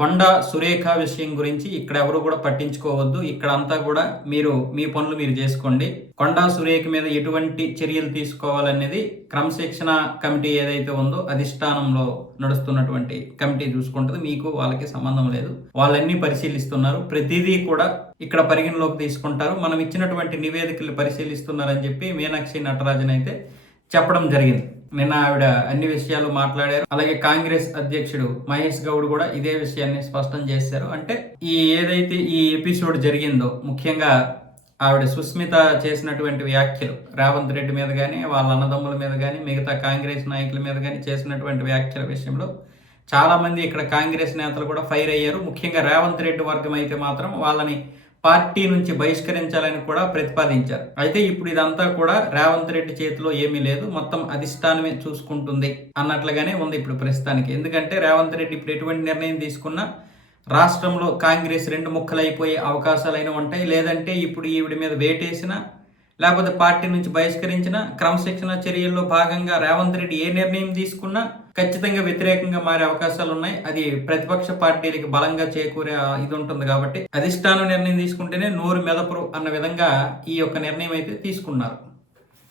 కొండ సురేఖ విషయం గురించి ఇక్కడ ఎవరు కూడా పట్టించుకోవద్దు. ఇక్కడంతా కూడా మీరు మీ పనులు మీరు చేసుకోండి. కొండ సురేఖ మీద ఎటువంటి చర్యలు తీసుకోవాలనేది క్రమశిక్షణ కమిటీ ఏదైతే ఉందో అధిష్టానంలో నడుస్తున్నటువంటి కమిటీ చూసుకుంటుంది. మీకు వాళ్ళకి సంబంధం లేదు. వాళ్ళన్నీ పరిశీలిస్తున్నారు. ప్రతిదీ కూడా ఇక్కడ పరిగణలోకి తీసుకుంటారు. మనం ఇచ్చినటువంటి నివేదికలు పరిశీలిస్తున్నారని చెప్పి మీనాక్షి నటరాజన్ అయితే చెప్పడం జరిగింది. నిన్న ఆవిడ అన్ని విషయాలు మాట్లాడారు. అలాగే కాంగ్రెస్ అధ్యక్షుడు మహేష్ గౌడ్ కూడా ఇదే విషయాన్ని స్పష్టం చేశారు. అంటే ఏదైతే ఈ ఎపిసోడ్ జరిగిందో, ముఖ్యంగా ఆవిడ సుస్మిత చేసినటువంటి వ్యాఖ్యలు రేవంత్ రెడ్డి మీద కానీ, వాళ్ళ అన్నదమ్ముల మీద కానీ, మిగతా కాంగ్రెస్ నాయకుల మీద కానీ చేసినటువంటి వ్యాఖ్యల విషయంలో చాలా మంది ఇక్కడ కాంగ్రెస్ నేతలు కూడా ఫైర్ అయ్యారు. ముఖ్యంగా రేవంత్ రెడ్డి వర్గం అయితే మాత్రం వాళ్ళని పార్టీ నుంచి బహిష్కరించాలని కూడా ప్రతిపాదించారు. అయితే ఇప్పుడు ఇదంతా కూడా రేవంత్ రెడ్డి చేతిలో ఏమీ లేదు, మొత్తం అధిష్టానమే చూసుకుంటుంది అన్నట్లుగానే ఉంది ఇప్పుడు ప్రస్తుతానికి. ఎందుకంటే రేవంత్ రెడ్డి ఇప్పుడు ఎటువంటి నిర్ణయం తీసుకున్నా రాష్ట్రంలో కాంగ్రెస్ రెండు ముక్కలైపోయే అవకాశాలైనా ఉంటాయి. లేదంటే ఇప్పుడు ఈవిడ మీద వేటేసినా, లేకపోతే పార్టీ నుంచి బహిష్కరించిన క్రమశిక్షణ చర్యల్లో భాగంగా రేవంత్ రెడ్డి ఏ నిర్ణయం తీసుకున్నా ఖచ్చితంగా వ్యతిరేకంగా మారే అవకాశాలు ఉన్నాయి. అది ప్రతిపక్ష పార్టీలకి బలంగా చేకూరే ఇది ఉంటుంది. కాబట్టి అధిష్టానం నిర్ణయం తీసుకుంటేనే నోరు మెదపరు అన్న విధంగా ఈ యొక్క నిర్ణయం అయితే తీసుకున్నారు.